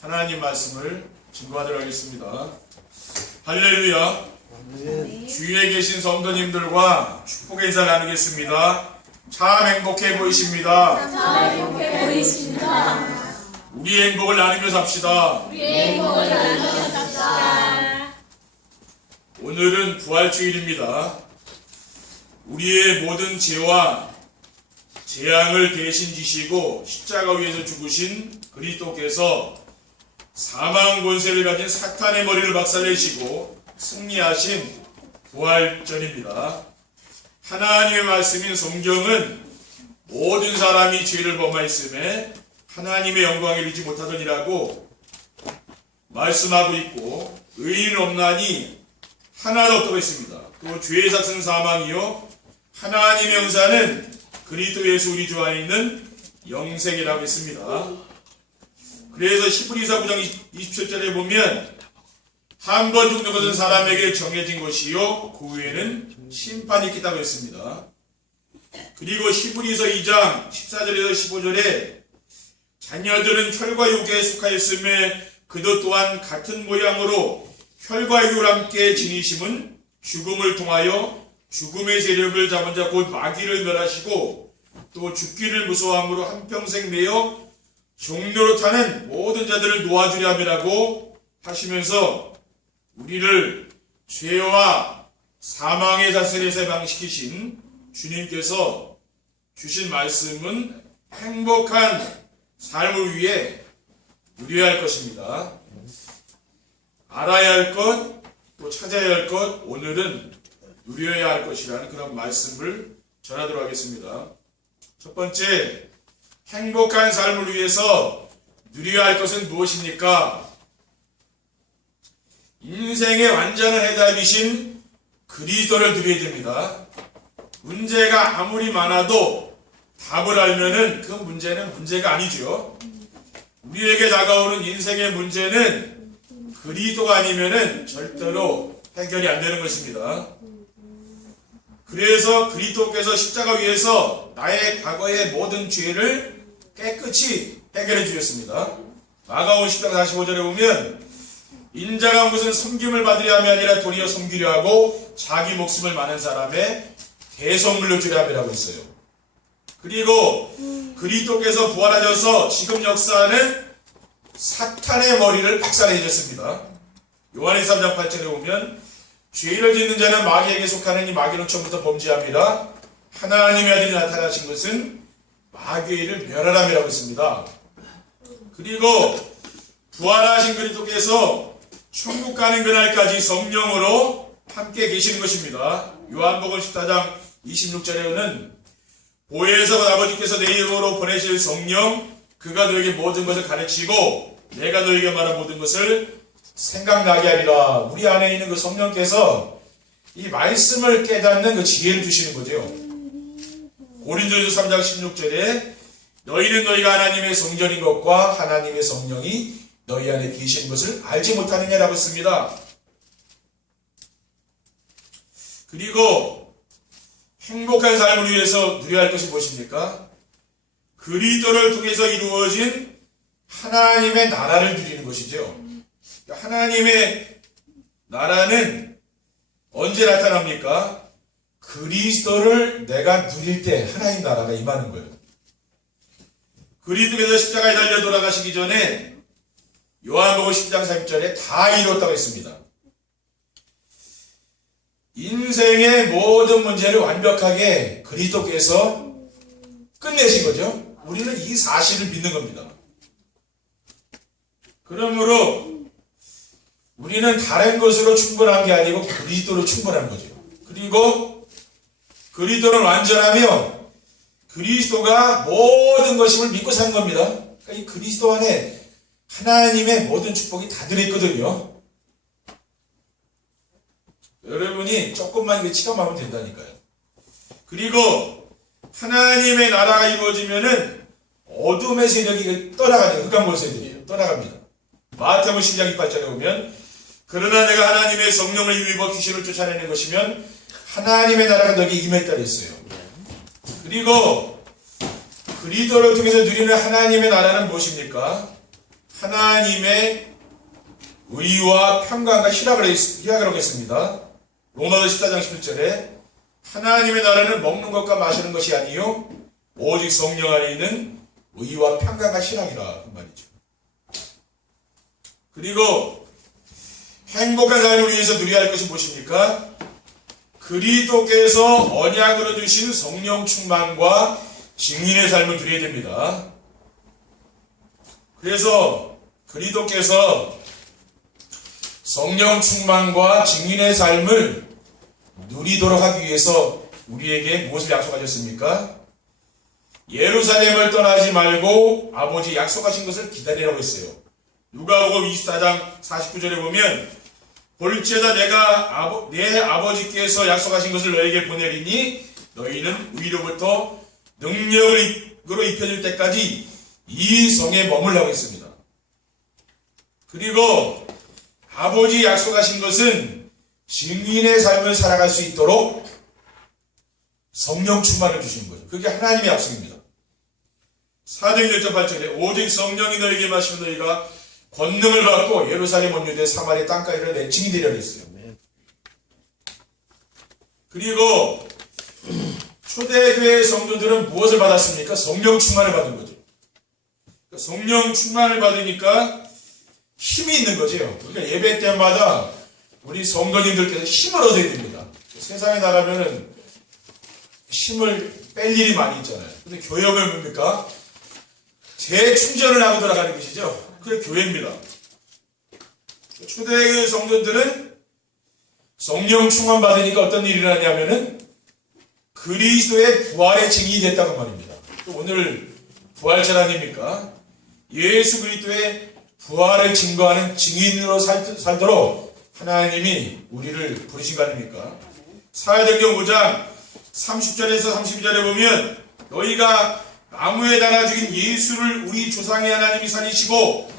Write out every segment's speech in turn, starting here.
하나님 말씀을 증거하도록 하겠습니다. 할렐루야. 주위에 계신 성도님들과 축복의 인사를 나누겠습니다. 참 행복해 보이십니다. 보이십니다. 우리 행복을 나누며 삽시다. 우리의 행복을 나누며 삽시다. 오늘은 부활주일입니다. 우리의 모든 죄와 재앙을 대신 지시고 십자가 위에서 죽으신 그리스도께서 사망 권세를 가진 사탄의 머리를 박살내시고 승리하신 부활전입니다. 하나님의 말씀인 성경은 모든 사람이 죄를 범하였음에 하나님의 영광에 이르지 못하더니라고 말씀하고 있고 의인 없나니 하나도 없다고 했습니다. 또 죄의 삭은 사망이요 하나님의 영사는 그리스도 예수 우리 주 안에 있는 영생이라고 했습니다. 그래서 히브리서 9장 27절에 보면 한 번 죽는 것은 사람에게 정해진 것이요 그 후에는 심판이 있다고 했습니다. 그리고 히브리서 2장 14절에서 15절에 자녀들은 혈과 육에 속하였음에 그도 또한 같은 모양으로 혈과 육을 함께 지니심은 죽음을 통하여 죽음의 세력을 잡은 자 곧 마귀를 멸하시고 또 죽기를 무서워함으로 한평생 매여 종로로 타는 모든 자들을 놓아주려 함이라고 하시면서 우리를 죄와 사망의 자세에서 해방시키신 주님께서 주신 말씀은 행복한 삶을 위해 누려야 할 것입니다. 알아야 할 것, 또 찾아야 할 것, 오늘은 누려야 할 것이라는 그런 말씀을 전하도록 하겠습니다. 첫 번째, 행복한 삶을 위해서 누려야 할 것은 무엇입니까? 인생의 완전한 해답이신 그리스도를 누려야 됩니다. 문제가 아무리 많아도 답을 알면은 그 문제는 문제가 아니죠. 우리에게 다가오는 인생의 문제는 그리스도가 아니면은 절대로 해결이 안 되는 것입니다. 그래서 그리스도께서 십자가 위에서 나의 과거의 모든 죄를 깨끗이 해결해 주셨습니다. 마가온 10장 45절에 보면 인자가 무슨 섬김을 받으려 함이 아니라 도리어 섬기려 하고 자기 목숨을 많은 사람의 대성물로 주려 함이라고 했어요. 그리고 그리스도께서 부활하셔서 지금 역사는 사탄의 머리를 박살내 주셨습니다. 요한의 3장 8절에 보면 죄를 짓는 자는 마귀에게 속하는 이 마귀는 처음부터 범죄합니다. 하나님의 아들이 나타나신 것은 마귀의 일을 멸하람이라고 했습니다. 그리고 부활하신 그리스도께서 천국 가는 그날까지 성령으로 함께 계시는 것입니다. 요한복음 14장 26절에는 보혜에서 아버지께서 내 이름으로 보내실 성령 그가 너에게 모든 것을 가르치고 내가 너에게 말한 모든 것을 생각나게 하리라. 우리 안에 있는 그 성령께서 이 말씀을 깨닫는 그 지혜를 주시는 거죠. 고린도전서 3장 16절에 너희는 너희가 하나님의 성전인 것과 하나님의 성령이 너희 안에 계신 것을 알지 못하느냐라고 했습니다. 그리고 행복한 삶을 위해서 누려야 할 것이 무엇입니까? 그리스도를 통해서 이루어진 하나님의 나라를 누리는 것이죠. 하나님의 나라는 언제 나타납니까? 그리스도를 내가 누릴 때 하나님 나라가 임하는 거예요. 그리스도께서 십자가에 달려 돌아가시기 전에 요한복음 10장 30절에 다 이뤘다고 했습니다. 인생의 모든 문제를 완벽하게 그리스도께서 끝내신 거죠. 우리는 이 사실을 믿는 겁니다. 그러므로 우리는 다른 것으로 충분한 게 아니고 그리스도로 충분한 거죠. 그리고 그리스도는 완전하며 그리스도가 모든 것임을 믿고 사는 겁니다. 그러니까 이 그리스도 안에 하나님의 모든 축복이 다 들어있거든요. 여러분이 조금만 이거 체험하면 된다니까요. 그리고 하나님의 나라가 이루어지면은 어둠의 세력이 떠나가죠. 흑암 권세들이에요. 떠나갑니다. 마태복음 10장 28절에 보면 그러나 내가 하나님의 성령을 힘입어 귀신을 쫓아내는 것이면 하나님의 나라가 너에게 임했다 그랬어요. 그리고 그리스도를 통해서 누리는 하나님의 나라는 무엇입니까? 하나님의 의와 평강과 희락을 했- 희락이라고 했습니다. 로마서 14장 11절에 하나님의 나라는 먹는 것과 마시는 것이 아니요 오직 성령 안에 있는 의와 평강과 희락이라 그 말이죠. 그리고 행복한 삶을 위해서 누려야 할 것이 무엇입니까? 그리스도께서 언약으로 주신 성령 충만과 증인의 삶을 누려야 됩니다. 그래서 그리스도께서 성령 충만과 증인의 삶을 누리도록 하기 위해서 우리에게 무엇을 약속하셨습니까? 예루살렘을 떠나지 말고 아버지 약속하신 것을 기다리라고 했어요. 누가복음 24장 49절에 보면 볼지어다 내가 아버, 내 아버지께서 약속하신 것을 너에게 보내리니 너희는 위로부터 능력으로 입혀질 때까지 이 성에 머물라고 했습니다. 그리고 아버지 약속하신 것은 증인의 삶을 살아갈 수 있도록 성령 충만을 주신 거죠. 그게 하나님의 약속입니다. 사도행 1절 8절에 오직 성령이 너에게 마시면 너희가 권능을 받고 예루살렘 온 유대 사마리아 땅까지를 내 증이 되려 했어요. 그리고 초대교회 성도들은 무엇을 받았습니까? 성령 충만을 받은 거죠. 그러니까 성령 충만을 받으니까 힘이 있는 거죠. 그러니까 예배 때마다 우리 성도님들께서 힘을 얻어야 됩니다. 세상에 나가면은 힘을 뺄 일이 많이 있잖아요. 근데 교역은 뭡니까? 재충전을 하고 들어가는 것이죠. 그게 교회입니다. 초대교회 성도들은 성령 충만 받으니까 어떤 일이 일어나냐면은 그리스도의 부활의 증인이 됐다고 말입니다. 또 오늘 부활절 아닙니까? 예수 그리스도의 부활을 증거하는 증인으로 살, 살도록 하나님이 우리를 부르신 거 아닙니까? 사회등경 5장 30절에서 32절에 보면 너희가 나무에 달아 죽인 예수를 우리 조상의 하나님이 살리시고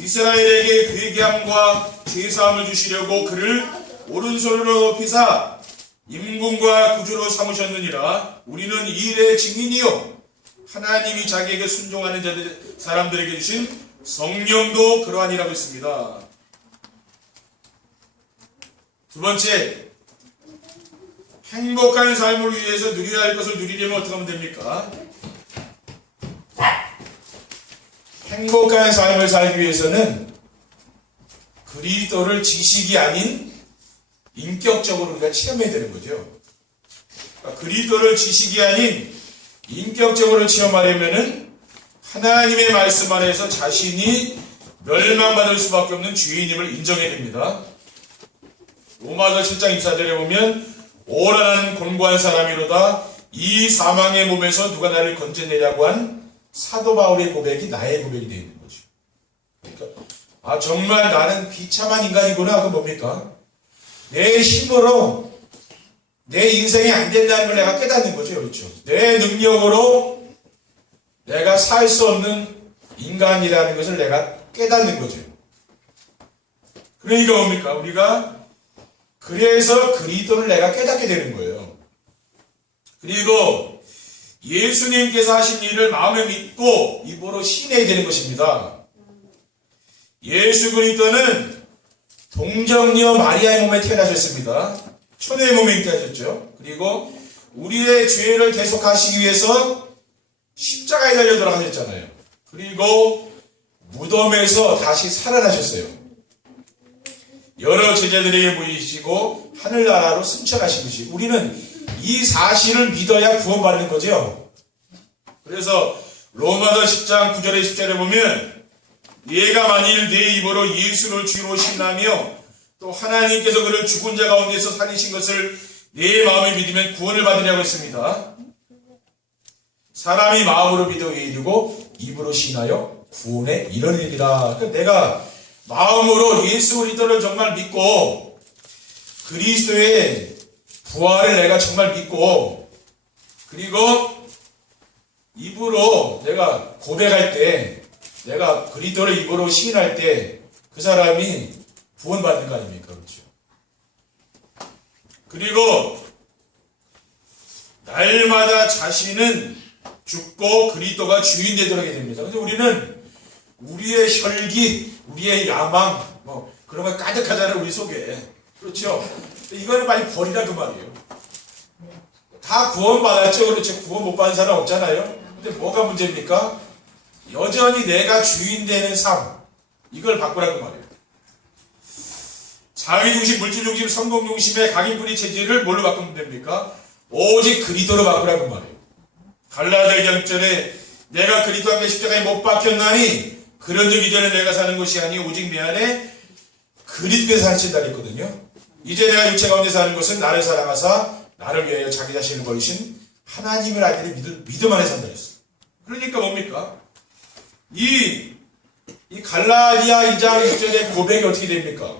이스라엘에게 회개함과 죄사함을 주시려고 그를 오른손으로 높이사 임금과 구주로 삼으셨느니라 우리는 이 일의 증인이요 하나님이 자기에게 순종하는 자들 사람들에게 주신 성령도 그러하니라고 했습니다. 두 번째 행복한 삶을 위해서 누려야 할 것을 누리려면 어떻게 하면 됩니까? 행복한 삶을 살기 위해서는 그리스도를 지식이 아닌 인격적으로 우리가 체험해야 되는 거죠. 그러니까 그리스도를 지식이 아닌 인격적으로 체험하려면은 하나님의 말씀 안에서 자신이 멸망받을 수밖에 없는 죄인임을 인정해야 됩니다. 로마서 7장 24절에 보면 오라는 곤고한 사람이로다 이 사망의 몸에서 누가 나를 건져내려고 한 사도 바울의 고백이 나의 고백이 되어 있는 거죠. 그러니까 아 정말 나는 비참한 인간이구나 그 뭡니까? 내 힘으로 내 인생이 안 된다는 걸 내가 깨닫는 거죠. 그렇죠. 내 능력으로 내가 살 수 없는 인간이라는 것을 내가 깨닫는 거죠. 그러니까 뭡니까? 우리가 그래서 그리스도를 내가 깨닫게 되는 거예요. 그리고 예수님께서 하신 일을 마음에 믿고 입으로 신해야 되는 것입니다. 예수 그리스도는 동정녀 마리아의 몸에 태어나셨습니다. 천의 몸에 있게 하셨죠. 그리고 우리의 죄를 계속하시기 위해서 십자가에 달려 돌아가셨잖아요. 그리고 무덤에서 다시 살아나셨어요. 여러 제자들에게 보이시고 하늘나라로 승천하신 것이 우리는 이 사실을 믿어야 구원받는 거죠. 그래서 로마서 10장 9절에 10절에 보면 얘가 만일 내 입으로 예수를 주로 신나며 또 하나님께서 그를 죽은 자 가운데서 살리신 것을 내 마음에 믿으면 구원을 받으려고 했습니다. 사람이 마음으로 믿어 이르고 입으로 신하여 구원에 이르리라. 그러니까 내가 마음으로 예수 그리스도를 정말 믿고 그리스도의 부활을 내가 정말 믿고 그리고 입으로 내가 고백할 때 내가 그리스도를 입으로 시인할 때 그 사람이 구원받는 거 아닙니까? 그렇죠. 그리고 날마다 자신은 죽고 그리스도가 주인 되도록 해야 됩니다. 근데 우리는 우리의 혈기, 우리의 야망, 뭐 그런 거 가득하잖아요 우리 속에. 그렇죠? 이거는 빨리 버리라 그 말이에요. 다 구원 받았죠, 그렇죠? 구원 못 받은 사람 없잖아요. 근데 뭐가 문제입니까? 여전히 내가 주인 되는 삶, 이걸 바꾸라 그 말이에요. 자기중심, 물질 중심, 성공 중심의 각인분리 체질을 뭘로 바꾸면 됩니까? 오직 그리스도로 바꾸라 그 말이에요. 갈라디아 2장전에 내가 그리스도 함께 십자가에 못 박혔나니 그런 적 이전에 내가 사는 것이 아니 오직 내 안에 그리스도께서 사신다 했거든요. 이제 내가 육체 가운데 사는 것은 나를 사랑하사 나를 위하여 자기 자신을 버리신 하나님을 알게 믿음, 믿음 안에 산다 했어요. 그러니까 뭡니까? 이, 이 갈라디아 2장 1절의 고백이 어떻게 됩니까?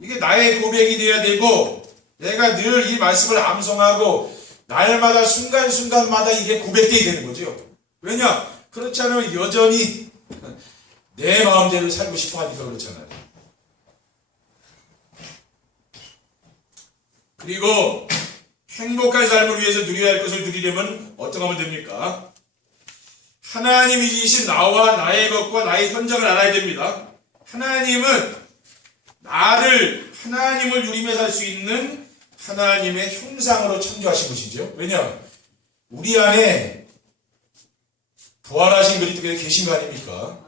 이게 나의 고백이 되어야 되고 내가 늘 이 말씀을 암송하고 날마다 순간순간마다 이게 고백되게 되는 거죠. 왜냐? 그렇지 않으면 여전히 내 마음대로 살고 싶어 하니까 그렇잖아요. 그리고 행복한 삶을 위해서 누려야 할 것을 누리려면 어떻게 하면 됩니까? 하나님이 지으신 나와 나의 것과 나의 현장을 알아야 됩니다. 하나님은 나를 하나님을 누리며 살 수 있는 하나님의 형상으로 창조하신 것이죠. 왜냐? 우리 안에 부활하신 그리스도께서 계신 거 아닙니까?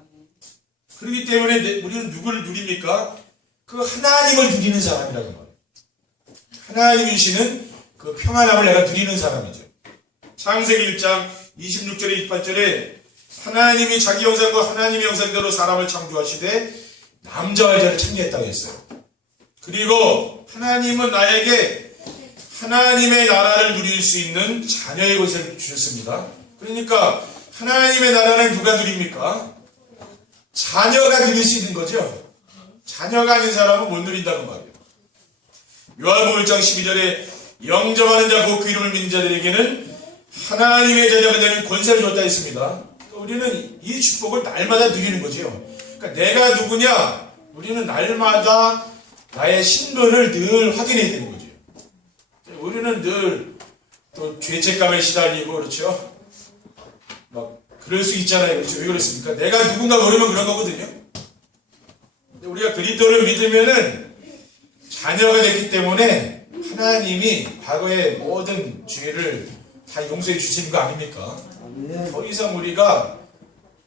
그렇기 때문에 내- 우리는 누구를 누립니까? 그 하나님을 누리는 사람이라고. 하나님이 주시는 그 평안함을 내가 누리는 사람이죠. 창세기 1장 26절에 28절에 하나님이 자기 형상과 하나님의 형상대로 사람을 창조하시되 남자와 여자를 창조했다고 했어요. 그리고 하나님은 나에게 하나님의 나라를 누릴 수 있는 자녀의 것을 주셨습니다. 그러니까 하나님의 나라는 누가 누립니까? 자녀가 누릴 수 있는 거죠. 자녀가 아닌 사람은 못 누린다는 말이에요. 요한복음 1장 12절에 영접하는 자, 곧 그 이름을 믿는 자들에게는 하나님의 자녀가 되는 권세를 줬다 했습니다. 그러니까 우리는 이 축복을 날마다 누리는 거죠. 그러니까 내가 누구냐? 우리는 날마다 나의 신분을 늘 확인해야 되는 거죠. 우리는 늘 또 죄책감에 시달리고 그렇죠. 막 그럴 수 있잖아요. 그렇죠. 왜 그렇습니까? 내가 누군가 모르면 그런 거거든요. 근데 우리가 그리스도를 믿으면은 자녀가 됐기 때문에 하나님이 과거의 모든 죄를 다 용서해 주시는 거 아닙니까? 더 이상 우리가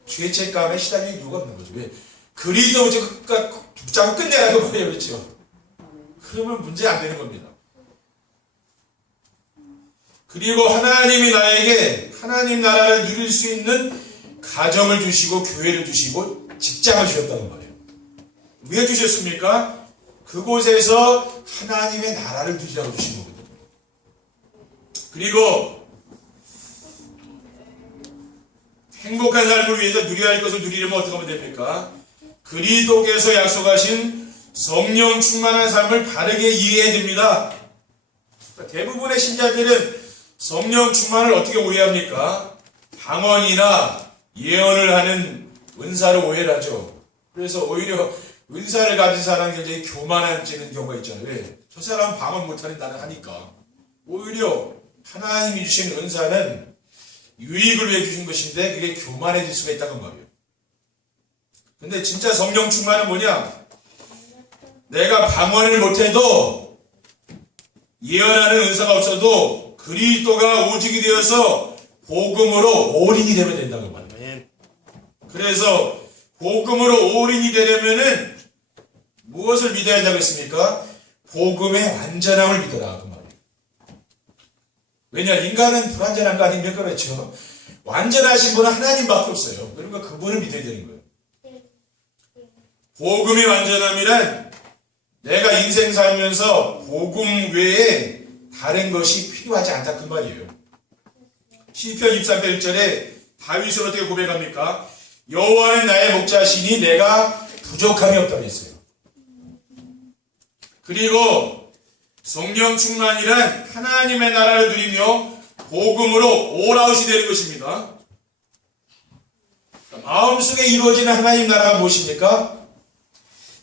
죄책감에 시달릴 이유가 없는 거죠. 왜? 그리스도 끝까지 붙잡고 끝내라고 말해요. 그렇죠? 그러면 문제 안 되는 겁니다. 그리고 하나님이 나에게 하나님 나라를 누릴 수 있는 가정을 주시고 교회를 주시고 직장을 주셨다는 말이에요. 왜 주셨습니까? 그곳에서 하나님의 나라를 누리라고 주신 거거든요. 그리고 행복한 삶을 위해서 누려야 할 것을 누리려면 어떻게 하면 됩니까? 그리스도께서 약속하신 성령 충만한 삶을 바르게 이해해야 됩니다. 그러니까 대부분의 신자들은 성령 충만을 어떻게 오해합니까? 방언이나 예언을 하는 은사로 오해를 하죠. 그래서 오히려 은사를 가진 사람이 굉장히 교만해지는 경우가 있잖아요. 왜? 저 사람은 방언 못하는 나는 하니까. 오히려 하나님이 주신 은사는 유익을 위해 주신 것인데 그게 교만해질 수가 있다는 말이에요. 근데 진짜 성령 충만은 뭐냐? 내가 방언을 못해도 예언하는 은사가 없어도 그리스도가 오직이 되어서 복음으로 올인이 되면 된다는 말이에요. 그래서 복음으로 올인이 되려면은 무엇을 믿어야 된다고 했습니까? 복음의 완전함을 믿어라 그 말이에요. 왜냐 인간은 불완전한 거 아닙니까 그렇죠? 완전하신 분은 하나님밖에 없어요. 그러니까 그분을 믿어야 되는 거예요. 복음의 완전함이란 내가 인생 살면서 복음 외에 다른 것이 필요하지 않다 그 말이에요. 시편 23편 1절에 다윗은 어떻게 고백합니까? 여호와는 나의 목자시니 내가 부족함이 없다고 했어요. 그리고 성령 충만이란 하나님의 나라를 누리며 복음으로 올아웃이 되는 것입니다. 마음속에 이루어지는 하나님 나라가 무엇입니까?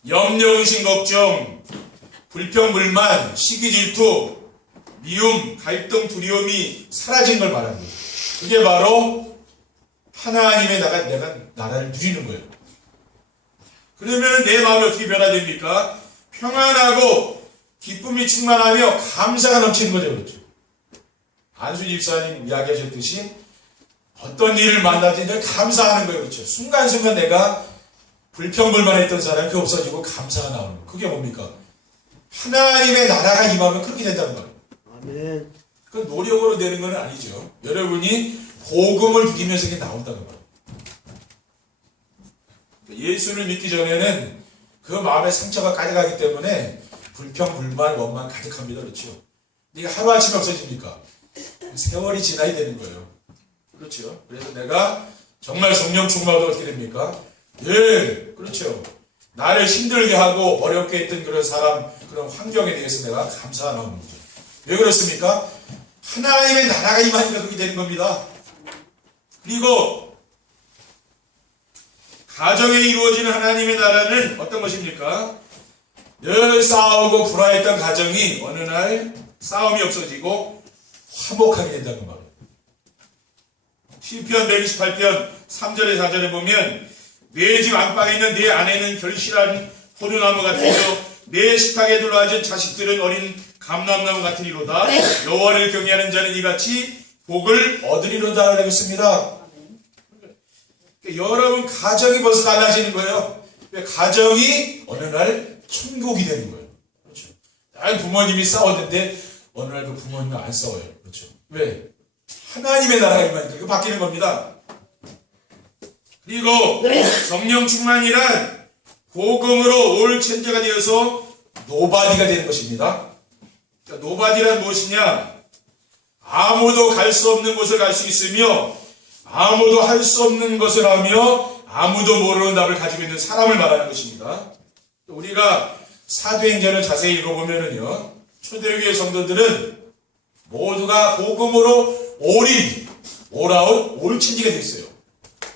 염려, 의심, 걱정, 불평, 불만, 시기, 질투, 미움, 갈등, 두려움이 사라진 걸 말합니다. 그게 바로 하나님의 나라, 내가 나라를 누리는 거예요. 그러면 내 마음이 어떻게 변화됩니까? 평안하고 기쁨이 충만하며 감사가 넘치는 거죠. 그렇죠? 안수 집사님 이야기하셨듯이 어떤 일을 만나든지 늘 감사하는 거예요. 그렇죠? 순간순간 내가 불평불만했던 사람이 그 없어지고 감사가 나오는 거예요. 그게 뭡니까? 하나님의 나라가 임하면 그렇게 된다는 거예요. 아멘. 그 노력으로 되는 건 아니죠. 여러분이 복음을 누리면서 이게 나온다는 거예요. 예수를 믿기 전에는 그 마음의 상처가 가져가기 때문에 불평, 불만, 원만 가득합니다. 그렇죠? 네가 하루아침에 없어집니까? 세월이 지나야 되는 거예요. 그렇죠? 그래서 내가 정말 성령 충만도 어떻게 됩니까? 예, 그렇죠. 나를 힘들게 하고 어렵게 했던 그런 사람, 그런 환경에 대해서 내가 감사가 나오는 거죠. 왜 그렇습니까? 하나님의 나라가 임하니까 그렇게 되는 겁니다. 그리고 가정에 이루어지는 하나님의 나라는 어떤 것입니까? 늘 싸우고 불화했던 가정이 어느 날 싸움이 없어지고 화목하게 된다는 말이에요. 시편 128편 3절에 4절에 보면 내 집 안방에 있는 내 아내는 결실한 포도나무 같으며 내 식탁에 둘러앉은 자식들은 어린 감람나무 같으리로다 여호와를 경외하는 자는 이같이 복을 얻으리로다 라고 했습니다. 그러니까 여러분 가정이 벌써 달라지는 거예요. 왜 가정이 어느 날 천국이 되는 거예요. 그렇죠. 아니 부모님이 싸웠는데 어느 날 그 부모님은 안 싸워요. 그렇죠. 왜? 하나님의 임하니까 이거 바뀌는 겁니다. 그리고 성령 충만이란 복음으로 올 천재가 되어서 노바디가 되는 것입니다. 그러니까 노바디란 무엇이냐? 아무도 갈 수 없는 곳을 갈 수 있으며 아무도 할 수 없는 것을 하며 아무도 모르는 답을 가지고 있는 사람을 말하는 것입니다. 우리가 사도행전을 자세히 읽어보면은요, 초대교회 성도들은 모두가 복음으로 올인, 올아웃, 올친지가 됐어요.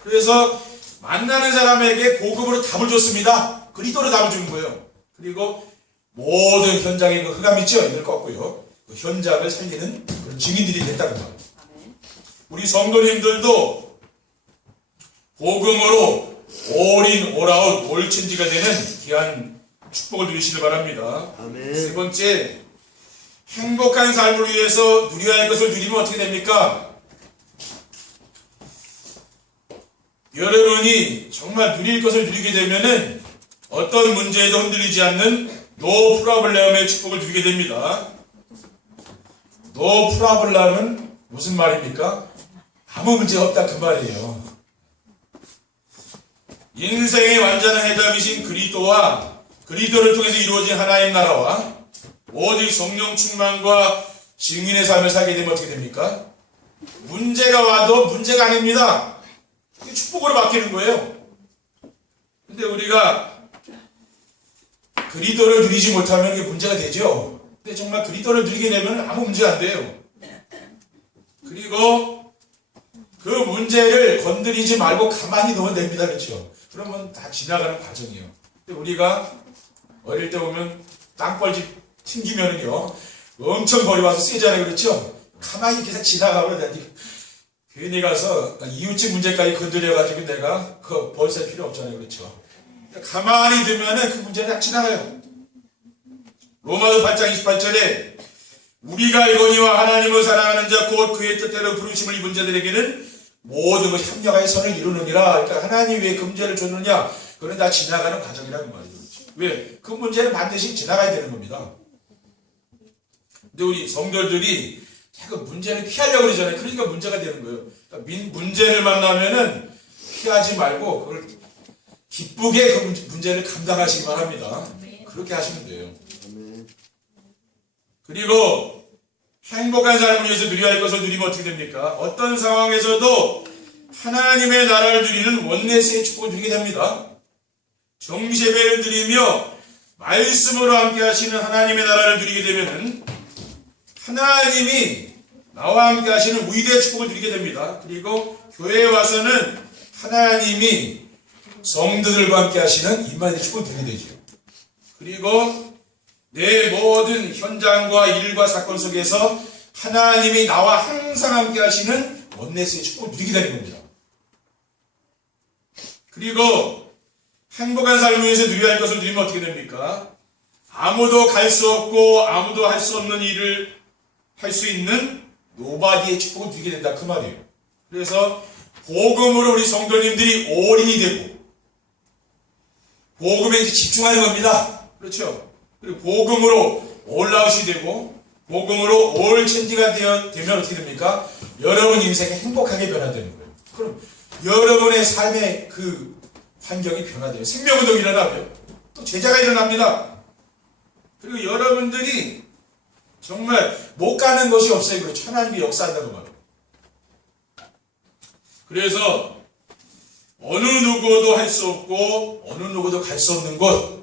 그래서 만나는 사람에게 복음으로 답을 줬습니다. 그리스도로 답을 준 거예요. 그리고 모든 현장의 그 흑암 있죠? 이걸 껐고요. 그 현장을 살리는 그런 증인들이 됐다는 거예요. 우리 성도님들도 복음으로 올인, 올아웃, 올친지가 되는 귀한 축복을 누리시길 바랍니다. 세 아멘. 번째, 행복한 삶을 위해서 누려야 할 것을 누리면 어떻게 됩니까? 여러분이 정말 누릴 것을 누리게 되면은 어떤 문제에도 흔들리지 않는 노 프라블렘의 축복을 누리게 됩니다. 노 프라블렘은 무슨 말입니까? 아무 문제 없다 그 말이에요. 인생의 완전한 해답이신 그리스도와 그리스도를 통해서 이루어진 하나님 나라와 오직 성령 충만과 증인의 삶을 살게 되면 어떻게 됩니까? 문제가 와도 문제가 아닙니다. 축복으로 바뀌는 거예요. 근데 우리가 그리스도를 누리지 못하면 이게 문제가 되죠. 근데 정말 그리스도를 누리게 되면 아무 문제가 안 돼요. 그리고 그 문제를 건드리지 말고 가만히 놓으면 됩니다. 그렇죠? 그러면 다 지나가는 과정이에요. 우리가 어릴 때 보면 땅벌집 튕기면은요 엄청 거리 와서 세잖아요. 그렇죠? 가만히 계속 지나가고 다니 괜히 가서 이웃집 문제까지 건드려가지고 내가 그 벌쓸 필요 없잖아요. 그렇죠? 가만히 두면은 그 문제는 딱 지나가요. 로마서 8장 28절에 우리가 알거니와 하나님을 사랑하는 자 곧 그의 뜻대로 부르심을 입은 자들에게는 모든 것이 합력하여 선을 이루느니라. 그러니까 하나님 왜 금제를 줬느냐? 그건 다 지나가는 과정이라는 말이죠. 그렇죠? 왜? 그 문제는 반드시 지나가야 되는 겁니다. 근데 우리 성도들이 자꾸 문제를 피하려고 그러잖아요. 그러니까 문제가 되는 거예요. 그러니까 민- 문제를 만나면은 피하지 말고 그걸 기쁘게 그 문- 문제를 감당하시기 바랍니다. 그렇게 하시면 돼요. 그리고 행복한 삶을 위해서 누려야 할 것을 누리면 어떻게 됩니까? 어떤 상황에서도 하나님의 나라를 누리는 원내스의 축복을 누리게 됩니다. 정세배를 드리며 말씀으로 함께 하시는 하나님의 나라를 누리게 되면은 하나님이 나와 함께 하시는 위대의 축복을 누리게 됩니다. 그리고 교회에 와서는 하나님이 성도들과 함께 하시는 임마의 축복을 누리게 되죠. 그리고 내 모든 현장과 일과 사건 속에서 하나님이 나와 항상 함께 하시는 원내스의 축복을 누리게 되는 겁니다. 그리고 행복한 삶을 위해서 누려야 할 것을 누리면 어떻게 됩니까? 아무도 갈 수 없고 아무도 할 수 없는 일을 할 수 있는 노바디의 축복을 누리게 된다 그 말이에요. 그래서 복음으로 우리 성도님들이 올인이 되고 복음에 집중하는 겁니다. 그렇죠? 그리고 복음으로 올라웃이 되고 복음으로 올 체인지가 되어, 되면 어떻게 됩니까? 여러분 인생이 행복하게 변화되는 거예요. 그럼 여러분의 삶의 그 환경이 변화돼요. 생명운동이 일어나고요. 또 제자가 일어납니다. 그리고 여러분들이 정말 못 가는 것이 없어요. 그렇죠? 하나님이 역사한다고 말해요. 그래서 어느 누구도 할 수 없고 어느 누구도 갈 수 없는 곳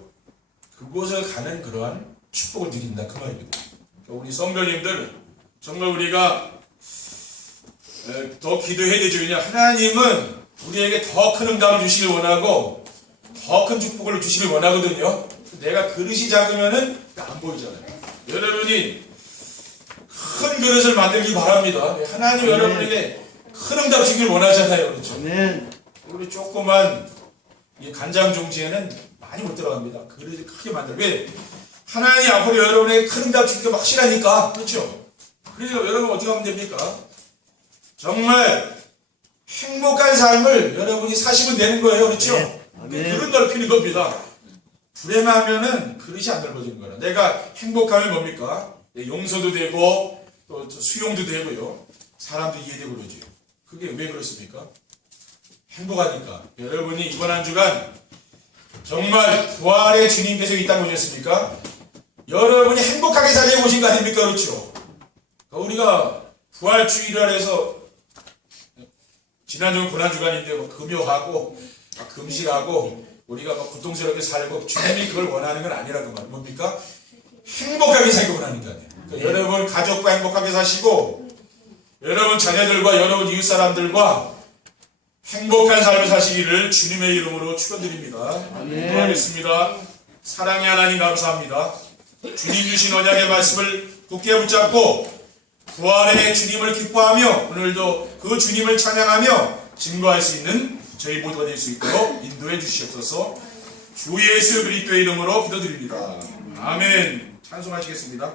그곳을 가는 그러한 축복을 드린다 그 말입니다. 그러니까 우리 성도님들 정말 우리가 에, 더 기도해야 되죠. 왜냐 하나님은 우리에게 더 큰 응답을 주시길 원하고 더 큰 축복을 주시길 원하거든요. 내가 그릇이 작으면은 안 보이잖아요. 여러분이 큰 그릇을 만들기 바랍니다. 하나님 네. 여러분에게 큰 응답 주길 원하잖아요. 그렇죠? 아멘. 우리 조그만 이 간장 종지에는 많이 못 들어갑니다. 그릇을 크게 만들. 왜? 하나님 앞으로 여러분에게 큰 응답 주기가 확실하니까. 그렇죠? 그래서 여러분 어떻게 하면 됩니까? 정말 행복한 삶을 여러분이 사시면 되는 거예요. 그렇죠? 네. 아멘. 그릇 넓히는 겁니다. 불행하면은 그릇이 안 넓어지는 거라. 내가 행복하면 뭡니까? 네, 용서도 되고 또 수용도 되고요. 사람도 이해되고 그러죠. 그게 왜 그렇습니까? 행복하니까. 여러분이 이번 한 주간 정말 부활의 주님께서 이 땅에 오셨습니까? 여러분이 행복하게 살려고 오신 거 아닙니까? 그렇죠? 그러니까 우리가 부활 주일날에서 지난주는 고난주간인데 뭐 금요하고 막 금식하고 우리가 막 고통스럽게 살고 주님이 그걸 원하는 건 아니라고 말 뭡니까? 행복하게 살기 원하는 거 아니에요. 그러니까 여러분 가족과 행복하게 사시고 여러분 자녀들과 여러분 이웃 사람들과 행복한 삶을 사시기를 주님의 이름으로 축원드립니다. 기도하겠습니다. 사랑의 하나님 감사합니다. 주님 주신 언약의 말씀을 굳게 붙잡고 부활의 주님을 기뻐하며 오늘도 그 주님을 찬양하며 증거할 수 있는 저희 모두가 될 수 있도록 인도해 주시옵소서 주 예수 그리스도의 이름으로 기도드립니다. 아멘. 찬송하시겠습니다.